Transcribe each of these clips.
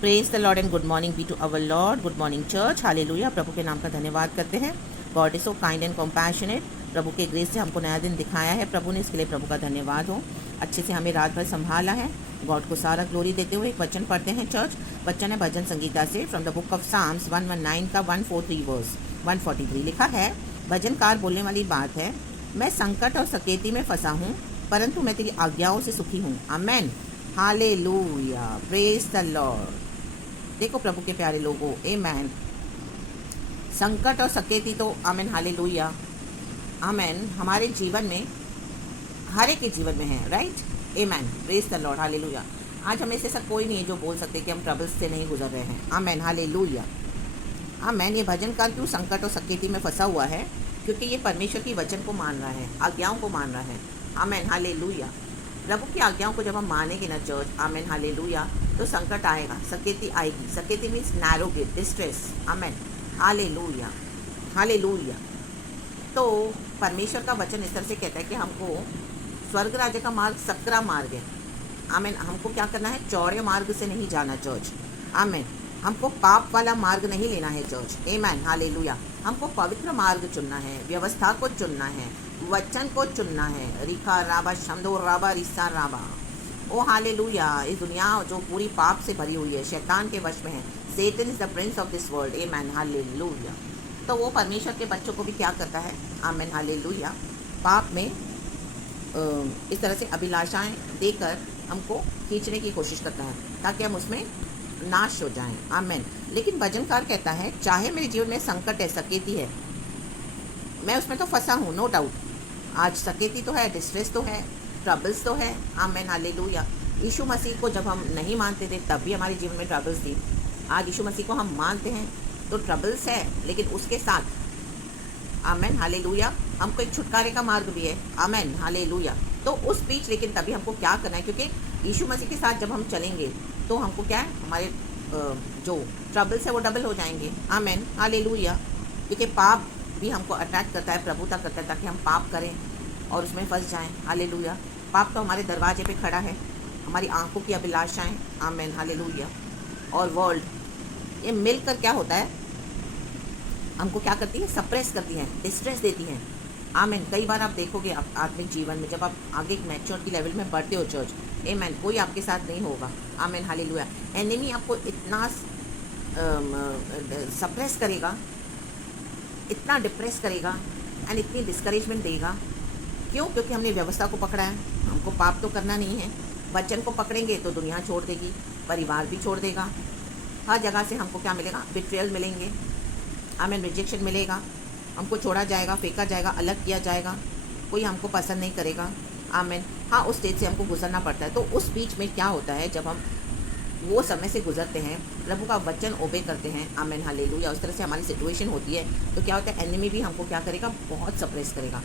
Praise the Lord and good morning be to our Lord. Good morning church, hallelujah. प्रभु के नाम का धन्यवाद करते हैं। God is so kind and compassionate. प्रभु के ग्रेस से हमको नया दिन दिखाया है प्रभु ने, इसके लिए प्रभु का धन्यवाद हो। अच्छे से हमें रात भर संभाला है। गॉड को सारा ग्लोरी देते हुए एक वचन पढ़ते हैं चर्च। वचन है भजन संगीता से from the book of Psalms 119 का 143 वर्स 143 लिखा है। भजनकार बोलने वाली बात है, मैं संकट और सकेती में फंसा हूँ, परंतु मैं तेरी आज्ञाओं से सुखी हूँ। आमेन, हालेलुया, प्रेज द लॉर्ड। देखो प्रभु के प्यारे लोगों, आमेन। संकट और सकेती तो आमेन, हालेलुया, आमेन, हमारे जीवन में, हर एक के जीवन में है, right. Amen, praise the Lord, hallelujah. आज हमें से ऐसा कोई नहीं है जो बोल सकते कि हम ट्रबल्स से नहीं गुजर रहे हैं। आमेन, हालेलुया, आमेन। ये भजनकार क्यों संकट और सकेती में फंसा हुआ है? क्योंकि ये परमेश्वर की वचन को मान रहा है, आज्ञाओं को मान रहा है। आमेन, हालेलुया। प्रभु की आज्ञाओं को जब हम मानेंगे ना चर्च, आमेन, हालेलुया, तो संकट आएगा, सकेती आएगी। सकेती मीन्स नैरो गेट, डिस्ट्रेस। आमेन, हालेलुया, हालेलुया। तो परमेश्वर का वचन इस तरह से कहता है कि हमको स्वर्ग राज्य का मार्ग सकरा मार्ग है। आमेन, हमको क्या करना है? चौड़े मार्ग से नहीं जाना चर्च। आमेन, हमको पाप वाला मार्ग नहीं लेना है चर्च। आमेन, हालेलुया। हमको पवित्र मार्ग चुनना है, व्यवस्था को चुनना है, वचन को चुनना है। रिखा राबा शमदो राबा रिसा राबा। ओ हालेलुया। इस दुनिया जो पूरी पाप से भरी हुई है, शैतान के वश में है। Satan is the prince of this world. Amen, hallelujah. तो वो परमेश्वर के बच्चों को भी क्या करता है? आमेन, हालेलुया, पाप में इस तरह से अभिलाषाएं देकर हमको खींचने की कोशिश करता है ताकि हम उसमें नाश हो जाएं। आमेन। लेकिन भजनकार कहता है, चाहे मेरे जीवन में संकट है, सकेती है, मैं उसमें तो फंसा हूँ, नो डाउट। आज सकेती तो है, डिस्ट्रेस तो है, ट्रबल्स तो है। आमेन, हालेलुया। यीशु मसीह को जब हम नहीं मानते थे तब भी हमारे जीवन में ट्रबल्स थी। आज यीशु मसीह को हम मानते हैं तो ट्रबल्स है, लेकिन उसके साथ, आमेन, हालेलुया, हमको एक छुटकारे का मार्ग भी है। आमेन, हालेलुया। तो उस बीच लेकिन तभी हमको क्या करना है? क्योंकि यीशु मसीह के साथ जब हम चलेंगे तो हमको क्या है, हमारे जो ट्रबल्स है वो डबल हो जाएंगे। आमेन, हालेलुया। क्योंकि पाप भी हमको अट्रैक्ट करता है, प्रभुता करता है, ताकि हम पाप करें और उसमें फंस जाएं। हालेलुया। पाप तो हमारे दरवाजे पे खड़ा है, हमारी आंखों की अभिलाषाएं, आमेन, हालेलुया, और वर्ल्ड, ये मिलकर क्या होता है? हमको क्या करती है? सप्रेस करती हैं, डिस्ट्रेस देती हैं। आमेन। कई बार आप देखोगे आत्मिक जीवन में जब आप आगे एक मैच्योरिटी लेवल में बढ़ते हो चर्च, आमेन, कोई आपके साथ नहीं होगा। आमेन, हालेलुया। एनिमी आपको इतना सप्रेस करेगा, इतना डिप्रेस करेगा एंड इतनी डिस्करेजमेंट देगा। क्यों? क्योंकि हमने व्यवस्था को पकड़ा है, हमको पाप तो करना नहीं है। वचन को पकड़ेंगे तो दुनिया छोड़ देगी, परिवार भी छोड़ देगा, हर जगह से हमको क्या मिलेगा? बिट्रेयल मिलेंगे। आमेन, रिजेक्शन मिलेगा, हमको छोड़ा जाएगा, फेंका जाएगा, अलग किया जाएगा, कोई हमको पसंद नहीं करेगा। आमेन। हाँ, उस स्टेज से हमको गुजरना पड़ता है। तो उस बीच में क्या होता है? जब हम वो समय से गुजरते हैं, प्रभु का वचन ओबे करते हैं, आमेन, हालेलुया, उस तरह से हमारी सिचुएशन होती है, तो क्या होता है? एनिमी भी हमको क्या करेगा? बहुत सप्रेस करेगा।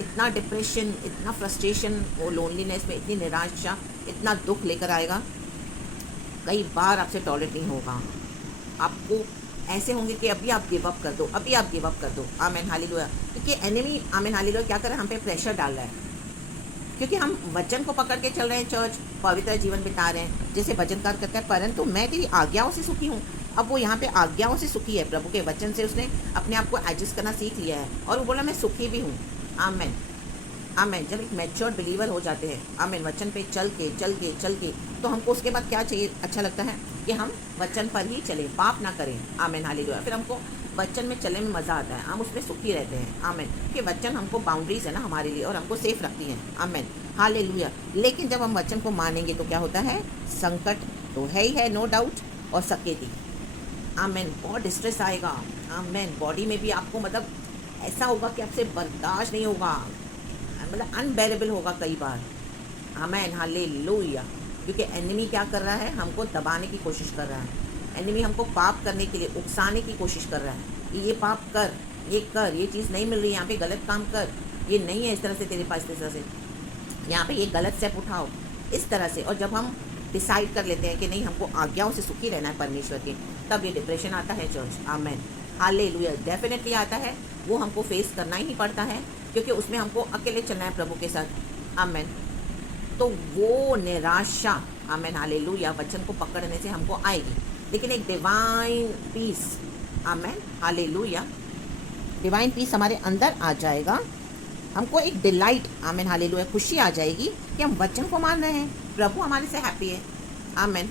इतना डिप्रेशन, इतना फ्रस्ट्रेशन, वो लोनलीनेस में इतनी निराशा, इतना दुख लेकर आएगा, कई बार आपसे टॉलरेट नहीं होगा। आपको ऐसे होंगे कि अभी आप गिव अप कर दो, अभी आप गिव अप कर दो। आमेन, हालेलुया। क्योंकि एनिमी, आमेन, हालेलुया, क्या कर रहा है? हम पे प्रेशर डाल रहा है, क्योंकि हम वचन को पकड़ के चल रहे हैं चर्च, पवित्र जीवन बिता रहे हैं, जैसे भजनकार कहता है, परंतु मैं तेरी आज्ञाओं से सुखी हूँ। अब वो यहाँ पे आज्ञाओं से सुखी है, प्रभु के वचन से उसने अपने आप को एडजस्ट करना सीख लिया है, और वो बोला मैं सुखी भी हूँ। आमेन, आमेन। जब एक मैच्योर्ड बिलीवर हो जाते हैं, आमेन, वचन पे चल के तो हमको उसके बाद क्या चाहिए? अच्छा लगता है कि हम वचन पर ही चलें, पाप ना करें। आमेन, हालेलुया। फिर हमको वचन में चलने में मज़ा आता है, हम उसमें सुखी रहते हैं। आमेन। कि वचन हमको बाउंड्रीज है ना हमारे लिए, और हमको सेफ रखती हैं। आमेन, हालेलुया। लेकिन जब हम वचन को मानेंगे तो क्या होता है? संकट तो है ही है, नो डाउट, और सकेती। आमेन, बहुत डिस्ट्रेस आएगा। आमेन। बॉडी में भी आपको मतलब ऐसा होगा कि आपसे बर्दाश्त नहीं होगा, मतलब अनबेरेबल होगा कई बार। आमेन, हालेलुया। क्योंकि एनिमी क्या कर रहा है? हमको दबाने की कोशिश कर रहा है। एनिमी हमको पाप करने के लिए उकसाने की कोशिश कर रहा है कि ये पाप कर, ये चीज़ नहीं मिल रही, यहाँ पे गलत काम कर, ये नहीं है इस तरह से तेरे पास, इस तरह से यहाँ पे ये गलत स्टेप उठाओ, इस तरह से। और जब हम डिसाइड कर लेते हैं कि नहीं, हमको आज्ञाओं से सुखी रहना है परमेश्वर के, तब ये डिप्रेशन आता है चर्च। आमेन, हालेलुया। डेफिनेटली आता है, वो हमको फेस करना ही पड़ता है, क्योंकि उसमें हमको अकेले चलना है प्रभु के साथ। आमेन। तो वो निराशा, आमेन हालेलुया, वचन को पकड़ने से हमको आएगी, लेकिन एक divine peace, amen hallelujah, divine peace हमारे अंदर आ जाएगा। हमको एक डिलाइट, आमेन हालेलुया, खुशी आ जाएगी कि हम वचन को मान रहे हैं, प्रभु हमारे से हैप्पी है। आमेन।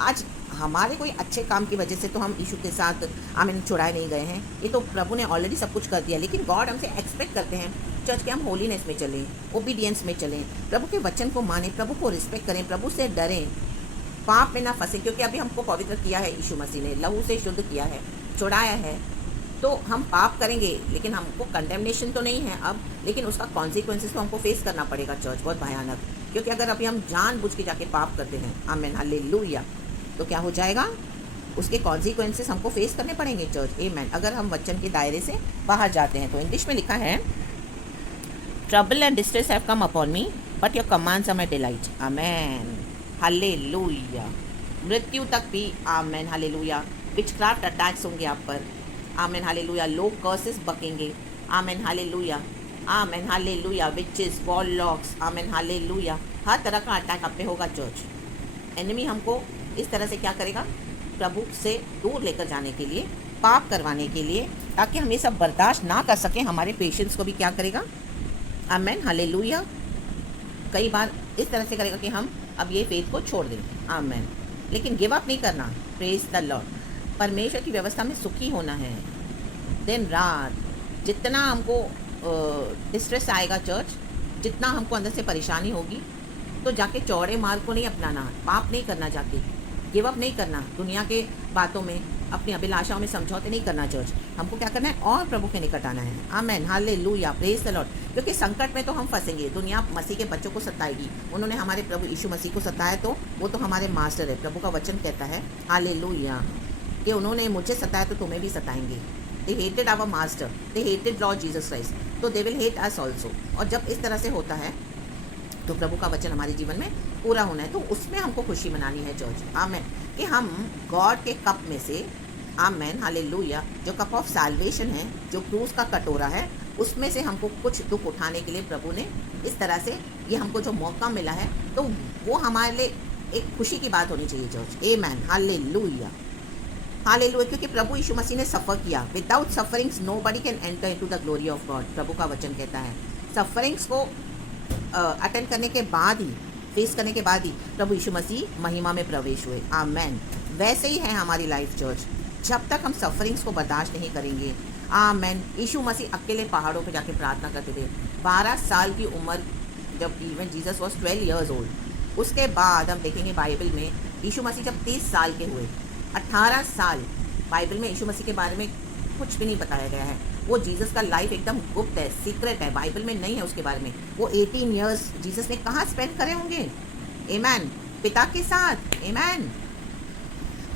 आज हमारे कोई अच्छे काम की वजह से तो हम यीशु के साथ आमीन छुड़ाए नहीं गए हैं, ये तो प्रभु ने ऑलरेडी सब कुछ कर दिया, लेकिन गॉड हमसे एक्सपेक्ट करते हैं चर्च के हम होलीनेस में चलें, ओबीडियंस में चलें, प्रभु के वचन को माने, प्रभु को रिस्पेक्ट करें, प्रभु से डरें, पाप में ना फंसे, क्योंकि अभी हमको पवित्र किया है यीशु मसीह ने, लहू से शुद्ध किया है, छुड़ाया है। तो हम पाप करेंगे, लेकिन हमको कंडेमनेशन तो नहीं है अब, लेकिन उसका कॉन्सिक्वेंसेस तो हमको फेस करना पड़ेगा चर्च, बहुत भयानक। क्योंकि अगर अभी हम जानबूझ के जाके पाप करते हैं, आमीन हालेलुया, तो क्या हो जाएगा, उसके कॉन्सिक्वेंसेस हमको फेस करने पड़ेंगे चर्च, आमीन, अगर हम वचन के दायरे से बाहर जाते हैं। तो इंग्लिश में लिखा है, trouble and distress have come upon me, but your commands are my delight, amen hallelujah. मृत्यु तक भी, आमीन हालेलुया, विचक्राफ्ट अटैक्स होंगे आप पर, आमीन हालेलुया, लोग कर्सेस बकेंगे, आमीन हालेलुया, आमीन हालेलुया, विचेस, वॉरलॉक्स, आमीन हालेलुया, हर तरह का अटैक आप पे होगा चर्च। एनिमी हमको इस तरह से क्या करेगा, प्रभु से दूर लेकर जाने के लिए, पाप करवाने के लिए, ताकि हम ये सब बर्दाश्त ना कर सकें, हमारे पेशेंस को भी क्या करेगा, आमीन हालेलुया, कई बार इस तरह से करेगा कि हम अब ये फेथ को छोड़ दें, आमीन, लेकिन गिव अप नहीं करना, प्रेज द लॉर्ड। परमेश्वर की व्यवस्था में सुखी होना है दिन रात। जितना हमको डिस्ट्रेस आएगा चर्च, जितना हमको अंदर से परेशानी होगी, तो जाके चौड़े मार्ग को नहीं अपनाना, पाप नहीं करना, जाके गिव अप नहीं करना, दुनिया के बातों में, अपनी अभिलाषाओं में समझौते नहीं करना चर्च। हमको क्या करना है, और प्रभु के निकट आना है, आमीन हालेलुया, प्रेज द लॉर्ड। क्योंकि संकट में तो हम फंसेंगे, दुनिया मसीह के बच्चों को सताएगी, उन्होंने हमारे प्रभु यीशु मसीह को सताया, तो वो तो हमारे मास्टर है। प्रभु का वचन कहता है हालेलुया कि उन्होंने मुझे सताया तो तुम्हें भी सताएंगे। They hated our master, they hated Lord Jesus Christ, तो they will hate us also. और जब इस तरह से होता है तो प्रभु का वचन हमारे जीवन में पूरा होना है, तो उसमें हमको खुशी मनानी है चर्च, आमीन, कि हम गॉड के कप में से, आमीन हालेलुया, जो कप ऑफ सैल्वेशन है, जो क्रूस का कटोरा है, उसमें से हमको कुछ दुख उठाने के लिए प्रभु ने इस तरह से ये हमको जो मौका मिला है, तो वो हमारे लिए एक खुशी की बात होनी चाहिए चर्च, आमीन हालेलुया हालेलुया। क्योंकि प्रभु यीशु मसीह ने सफ़र किया, without sufferings nobody can enter into the glory of God, प्रभु का वचन कहता है। सफरिंग्स को अटेंड करने के बाद ही, फेस करने के बाद ही प्रभु यीशु मसीह महिमा में प्रवेश हुए, आमीन। वैसे ही है हमारी लाइफ चर्च, जब तक हम सफरिंग्स को बर्दाश्त नहीं करेंगे, आमीन। यीशु मसीह अकेले पहाड़ों पे जाके प्रार्थना करते थे, 12 साल की उम्र, जब even Jesus was 12 years old. उसके बाद हम देखेंगे बाइबल में यीशु मसीह जब 30 साल के हुए, 18 साल बाइबल में यीशु मसीह के बारे में कुछ भी नहीं बताया गया है। वो जीसस का लाइफ एकदम गुप्त है, सीक्रेट है, बाइबल में नहीं है उसके बारे में। वो 18 ईयर्स जीसस ने कहाँ स्पेंड करे होंगे, आमीन, पिता के साथ, आमीन।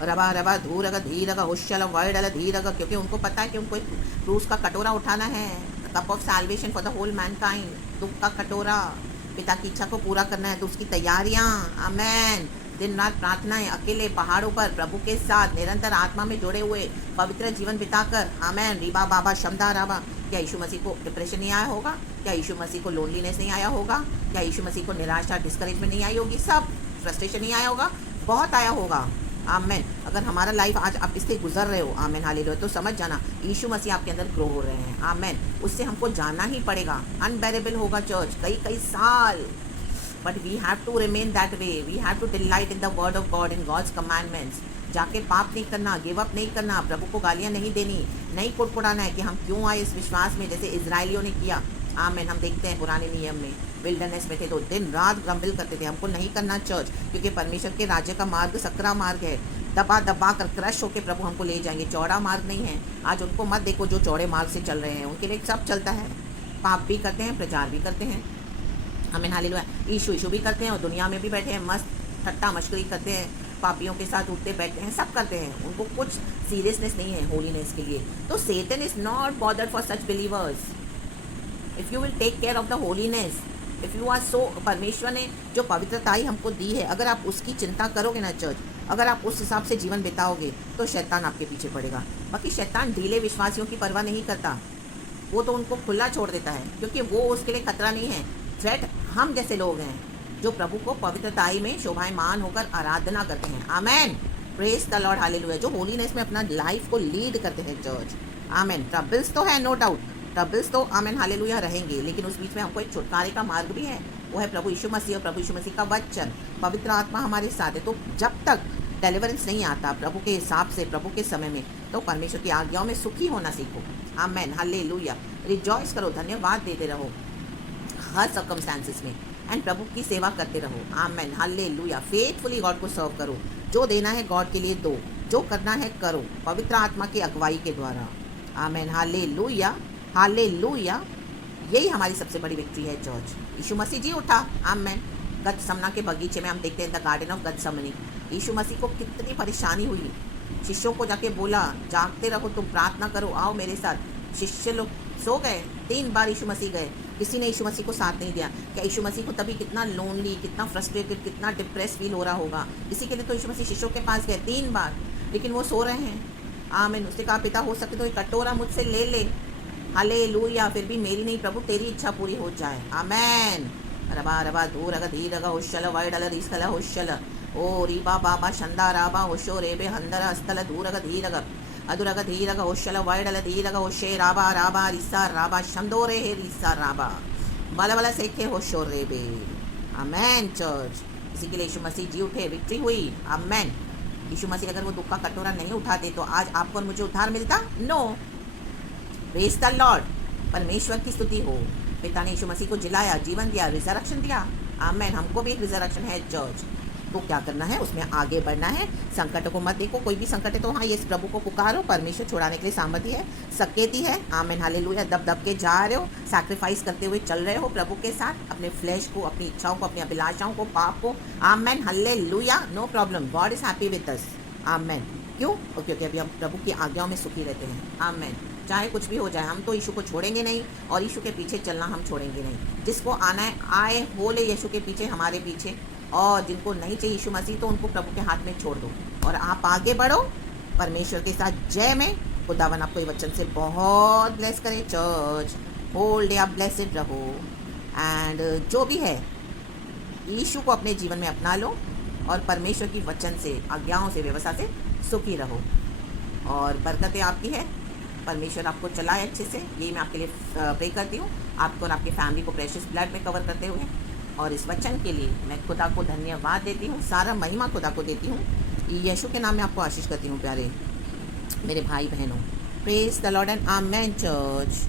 रवा रवा धूरगा धीरगा होशल वर्डल धीरगा, क्योंकि उनको पता है कि उनको क्रूस का कटोरा उठाना है, cup of salvation for the whole mankind, दुख का कटोरा, पिता की इच्छा को पूरा करना है, तो उसकी तैयारियाँ, आमीन। दिन रात प्रार्थनाएं, अकेले पहाड़ों पर प्रभु के साथ निरंतर आत्मा में जुड़े हुए पवित्र जीवन बिताकर, आमीन। रिबा बाबा शमदा राबा। क्या यीशु मसीह को डिप्रेशन नहीं आया होगा? क्या यीशु मसीह को लोनलीनेस नहीं आया होगा? क्या यीशु मसीह को निराशा, डिस्करेजमेंट नहीं आई होगी? सब फ्रस्ट्रेशन नहीं आया होगा? बहुत आया होगा, आमीन। अगर हमारा लाइफ आज आप इससे गुजर रहे हो, आमीन हालेलुया, तो समझ जाना यीशु मसीह आपके अंदर ग्रो हो रहे हैं, आमीन। उससे हमको जाना ही पड़ेगा, अनबेरेबल होगा चर्च, कई कई साल, but we have to remain that way, we have to delight in the word of God, in God's commandments. जाके पाप नहीं करना, गिव अप नहीं करना, प्रभु को गालियाँ नहीं देनी, नहीं कुड़कुड़ाना है कि हम क्यों आए इस विश्वास में, जैसे इजराइलियों ने किया, आमीन। हम देखते हैं पुराने नियम में, विल्डरनेस में थे तो दिन रात ग्रम्बिल करते थे। हमको नहीं करना चर्च, क्योंकि परमेश्वर के राज्य का मार्ग सकरा मार्ग है, दबा दबा कर क्रश होकर प्रभु हमको ले जाएंगे, चौड़ा मार्ग नहीं है। आज उनको मत देखो जो चौड़े मार्ग से चल रहे हैं, उनके लिए सब चलता है, पाप भी करते हैं, प्रचार भी करते हैं, आमीन हालेलुया, ईशु भी करते हैं, और दुनिया में भी बैठे हैं, मस्त ठट्टा मश्करी करते हैं, पापियों के साथ उठते बैठते हैं, सब करते हैं, उनको कुछ सीरियसनेस नहीं है होलीनेस के लिए। तो Satan is not bothered for such believers if you will take care of the holiness, if you are so. परमेश्वर ने जो पवित्रता ही हमको दी है, अगर आप उसकी चिंता करोगे ना चर्च, अगर आप उस हिसाब से जीवन बिताओगे, तो शैतान आपके पीछे पड़ेगा। बाकी शैतान ढीले विश्वासियों की परवाह नहीं करता, वो तो उनको खुला छोड़ देता है, क्योंकि वो उसके लिए खतरा नहीं है। थ्रेट हम जैसे लोग हैं, जो प्रभु को पवित्रताई में शोभायमान होकर आराधना करते हैं। आमेन, प्रेज द लॉर्ड, हालेलुया। जो होलीनेस में अपना लाइफ को लीड करते हैं चर्च। आमेन। ट्रबल्स तो है, नो डाउट, ट्रबल्स तो आमेन हालेलुया रहेंगे, लेकिन उस बीच में हमको एक छुटकारे का मार्ग भी है, वो है प्रभु यीशु मसीह और प्रभु यीशु मसीह का वचन, पवित्र आत्मा हमारे साथ है। तो जब तक डिलीवरेंस नहीं आता प्रभु के हिसाब से, प्रभु के समय में, तो परमेश्वर की आज्ञाओं में सुखी होना सीखो। Amen hallelujah. रिजॉइस करो, धन्यवाद देते रहो हर सर्कमस्टांसिस में, एंड प्रभु की सेवा करते रहो। Amen hallelujah. फेथफुली गॉड को सर्व करो, जो देना है गॉड के लिए दो, जो करना है करो, पवित्र आत्मा की अगुवाई के द्वारा। Amen hallelujah, hallelujah. यही हमारी सबसे बड़ी विक्ट्री है चर्च। यीशु मसीह जी उठा। आमेन। गतसमना के बगीचे में हम देखते हैं द गार्डन ऑफ गतसमनी, यीशु मसीह को कितनी परेशानी हुई। शिष्यों को जाके बोला, जागते रहो, तुम प्रार्थना करो, आओ मेरे साथ। शिष्य लोग सो गए। 3 बार यीशु मसीह गए, किसी ने यीशु मसीह को साथ नहीं दिया। क्या यीशु मसीह को तभी कितना लोनली, कितना फ्रस्ट्रेटेड, कितना डिप्रेस फील हो रहा होगा। इसी के लिए तो यीशु मसीह शिष्यों के पास गए 3 बार, लेकिन वो सो रहे हैं। आमीन। उसने कहा, पिता हो सके तो एक कटोरा मुझसे ले ले। हालेलुया। फिर भी मेरी नहीं प्रभु, तेरी इच्छा पूरी हो जाए। आमेन। रबा रबा धूर अग धीर अग होशल वाइडल रीस्कल होशल ओ रीबा बाबा शंदा राबा होशो रेबे हंदर अस्तल धूर अग धीर अग अदुरग धीर अग होशल वाइडल धीर अग होशे राबा राबा रिसा राबा शंदोरे हे रिसा राबा बल बल सेखे होशो रेबे। आमेन चर्च। इसी के लिए यीशु मसीह जी उठे, विक्ट्री हुई। आमेन। यीशु मसीह अगर वो दुख का कटोरा नहीं उठाते तो आज आपको और मुझे उद्धार मिलता? नो। Praise the Lord. परमेश्वर की स्तुति हो। पिता ने यीशु मसीह को जिलाया, जीवन दिया, रिजरेक्शन दिया। आमेन। हमको भी एक रिजरेक्शन है चर्च। तो क्या करना है? उसमें आगे बढ़ना है। संकटों को मत देखो, कोई भी संकट है तो हाँ, ये प्रभु को पुकारो, परमेश्वर छुड़ाने के लिए सामर्थ्य है, सकेती है। Amen hallelujah. दब दब के जा रहे हो, सैक्रिफाइस करते हुए चल रहे हो प्रभु के साथ, अपने फ्लैश को, अपनी इच्छाओं को, अपनी अभिलाषाओं को, पाप को। Amen hallelujah. No problem, God is happy with us. Amen. क्यों? क्योंकि अभी हम प्रभु की आज्ञाओं में सुखी रहते हैं। आमेन। चाहे कुछ भी हो जाए, हम तो यीशु को छोड़ेंगे नहीं, और यीशु के पीछे चलना हम छोड़ेंगे नहीं। जिसको आना है आए, होले यीशु के पीछे, हमारे पीछे। और जिनको नहीं चाहिए यीशु मसीह, तो उनको प्रभु के हाथ में छोड़ दो और आप आगे बढ़ो परमेश्वर के साथ। जय में। खुदावन आपको ये वचन से बहुत ब्लेस करे चर्च। होल डे आप ब्लेसड रहो, एंड जो भी है यीशु को अपने जीवन में अपना लो, और परमेश्वर की वचन से, आज्ञाओं से, व्यवस्था से सुखी रहो, और बरकतें आपकी है। परमेश्वर आपको चलाए अच्छे से। यही मैं आपके लिए प्रे करती हूँ, आपको और आपकी फैमिली को प्रेशियस ब्लड में कवर करते हुए। और इस वचन के लिए मैं खुदा को धन्यवाद देती हूँ, सारा महिमा खुदा को देती हूँ। यीशु के नाम में आपको आशीष करती हूँ प्यारे मेरे भाई बहनों। Praise the Lord and amen church.